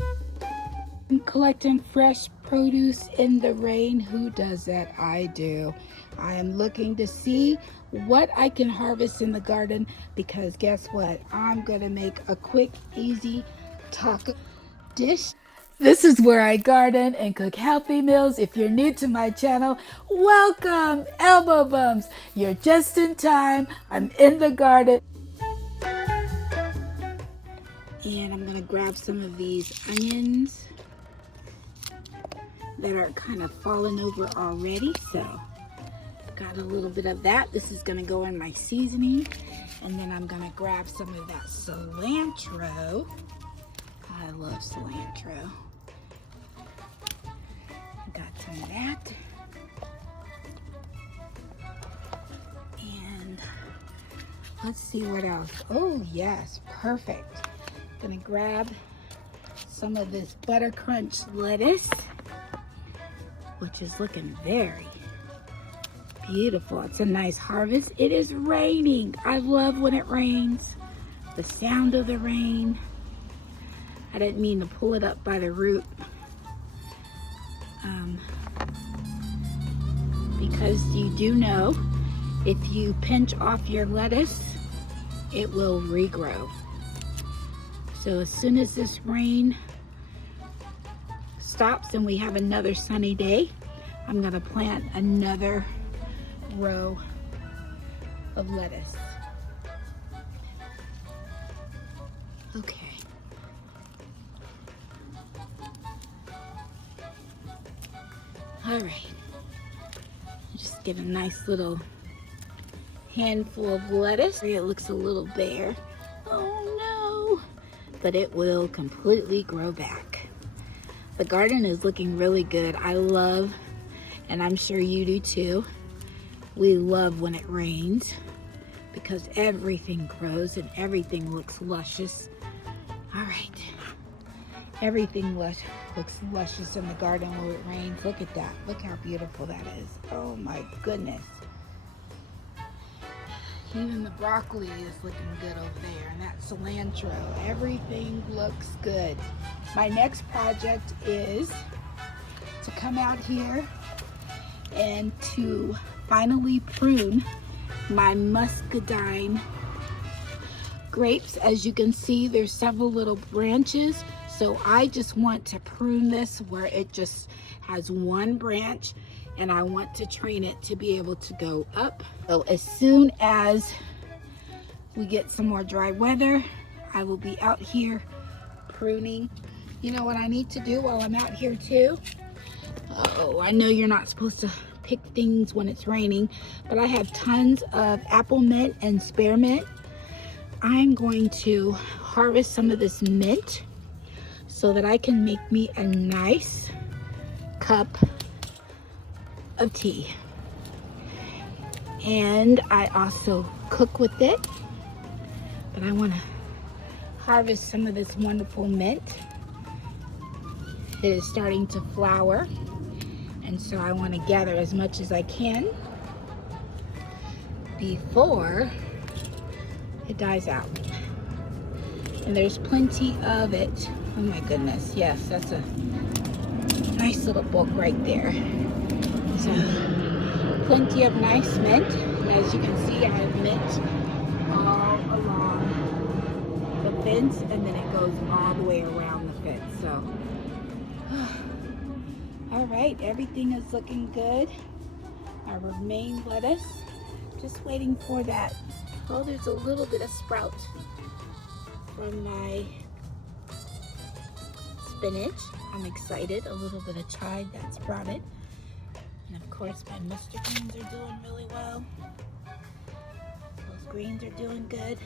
I'm collecting fresh produce in the rain. Who does that? I do. I am looking to see what I can harvest in the garden because guess what? I'm gonna make a quick, easy taco dish. This is where I garden and cook healthy meals. If you're new to my channel, welcome, elbow bumps. You're just in time. I'm in the garden. And I'm gonna grab some of these onions that are kind of falling over already. So got a little bit of that. This is gonna go in my seasoning. And then I'm gonna grab some of that cilantro. I love cilantro. Got some of that. And let's see what else. Oh yes, perfect. Gonna grab some of this butter crunch lettuce, which is looking very beautiful. It's a nice harvest. It is raining. I love when it rains. The sound of the rain. I didn't mean to pull it up by the root. Because you do know if you pinch off your lettuce, it will regrow. So as soon as this rain stops and we have another sunny day, I'm gonna plant another row of lettuce. Okay. All right. Just get a nice little handful of lettuce. It looks a little bare. Oh no. But it will completely grow back. The garden is looking really good. I love, and I'm sure you do too, we love when it rains because everything grows and everything looks luscious. All right. Everything looks luscious in the garden when it rains. Look at that. Look how beautiful that is. Oh my goodness. Even the broccoli is looking good over there, and that cilantro. Everything looks good. My next project is to come out here and to finally prune my muscadine grapes. As you can see, there's several little branches. So I just want to prune this where it just has one branch, and I want to train it to be able to go up. So as soon as we get some more dry weather, I will be out here pruning. You know what I need to do while I'm out here too? Oh, I know you're not supposed to pick things when it's raining, but I have tons of apple mint and spearmint. I'm going to harvest some of this mint so that I can make me a nice cup of tea. And I also cook with it, but I want to harvest some of this wonderful mint. It is starting to flower, and so I want to gather as much as I can before it dies out. And there's plenty of it. Oh my goodness, yes, that's a nice little bulk right there. So, plenty of nice mint. And as you can see, I have mint all along the fence, and then it goes all the way around the fence. So, all right, everything is looking good. Our romaine lettuce, just waiting for that. Oh, there's a little bit of sprout from my spinach. I'm excited. A little bit of chive that sprouted. And of course my mustard greens are doing really well. Those greens are doing good.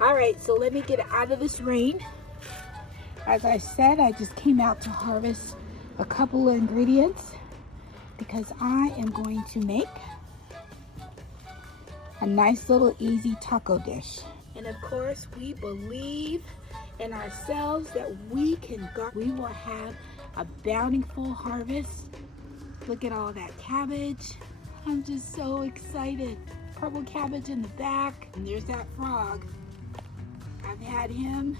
All right, so let me get out of this rain. As I said, I just came out to harvest a couple of ingredients because I am going to make a nice little easy taco dish. And of course, we believe in ourselves that we will have a bountiful harvest. Look at all that cabbage. I'm just so excited. Purple cabbage in the back. And there's that frog. I've had him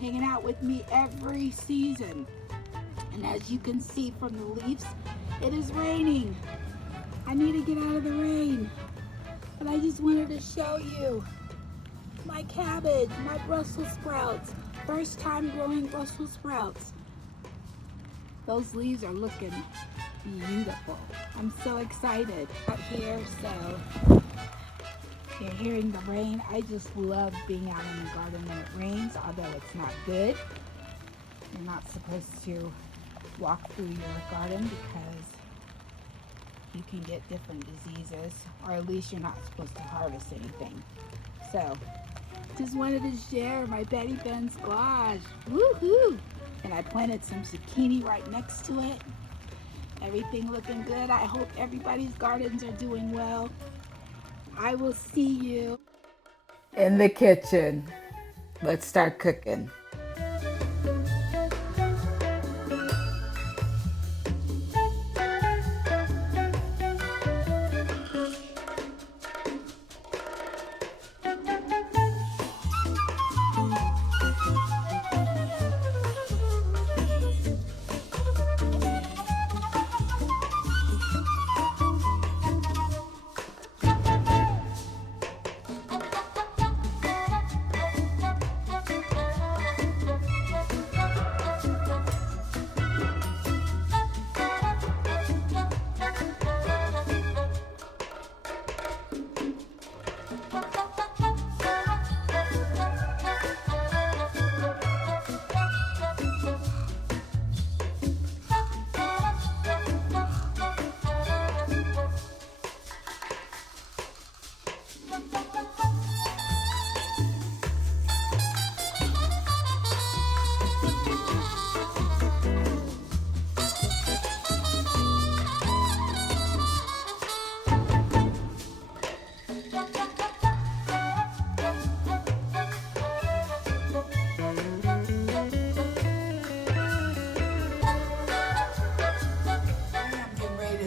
hanging out with me every season. And as you can see from the leaves, it is raining. I need to get out of the rain. But I just wanted to show you my cabbage, my Brussels sprouts. First time growing Brussels sprouts. Those leaves are looking beautiful. I'm so excited out here. So you're hearing the rain. I just love being out in the garden when it rains, although it's not good. You're not supposed to walk through your garden because you can get different diseases, or at least you're not supposed to harvest anything. So just wanted to share my Betty Ben squash. Woohoo! And I planted some zucchini right next to it. Everything looking good. I hope everybody's gardens are doing well. I will see you in the kitchen. Let's start cooking.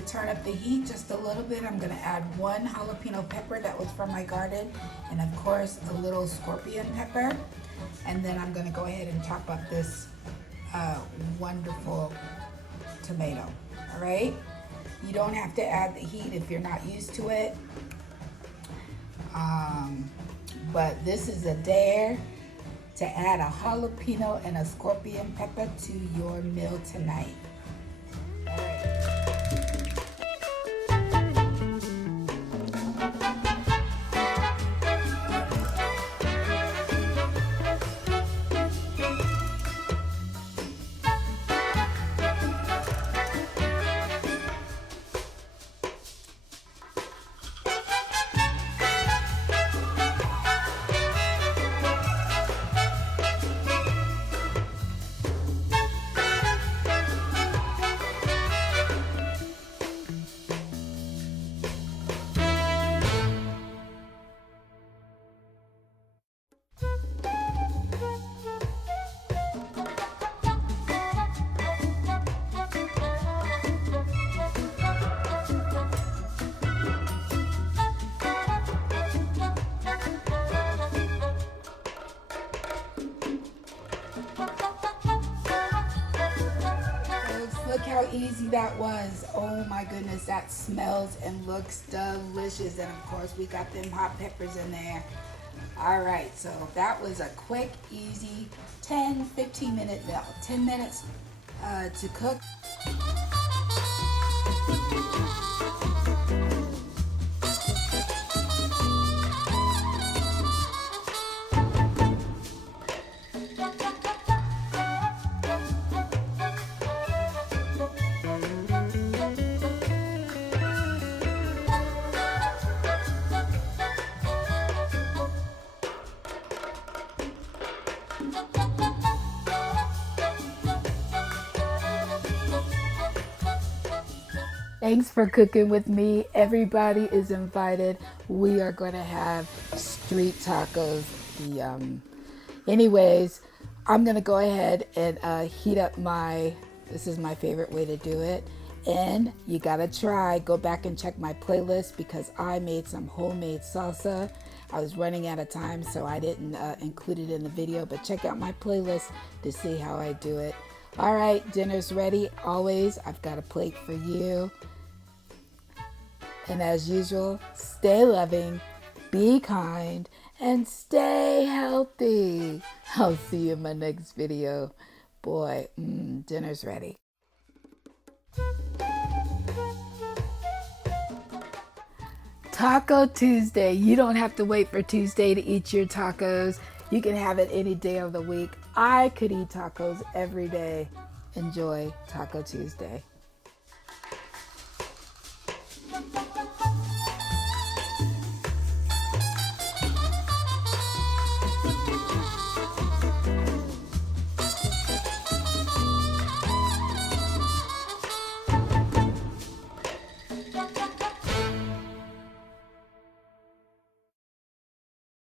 Turn up the heat just a little bit. I'm going to add 1 jalapeno pepper that was from my garden, and of course a little scorpion pepper. And then I'm going to go ahead and chop up this wonderful tomato. All right, you don't have to add the heat if you're not used to it, but this is a dare to add a jalapeno and a scorpion pepper to your meal tonight. Look how easy that was. Oh my goodness, that smells and looks delicious. And of course we got them hot peppers in there. All right, so that was a quick, easy 10-15 minute meal. 10 minutes to cook. Thanks for cooking with me. Everybody is invited. We are going to have street tacos. Yum. Anyways, I'm going to go ahead and heat up this is my favorite way to do it. And you got to go back and check my playlist because I made some homemade salsa. I was running out of time, so I didn't include it in the video, but check out my playlist to see how I do it. All right, dinner's ready. Always, I've got a plate for you. And as usual, stay loving, be kind, and stay healthy. I'll see you in my next video. Boy, dinner's ready. Taco Tuesday. You don't have to wait for Tuesday to eat your tacos. You can have it any day of the week. I could eat tacos every day. Enjoy Taco Tuesday.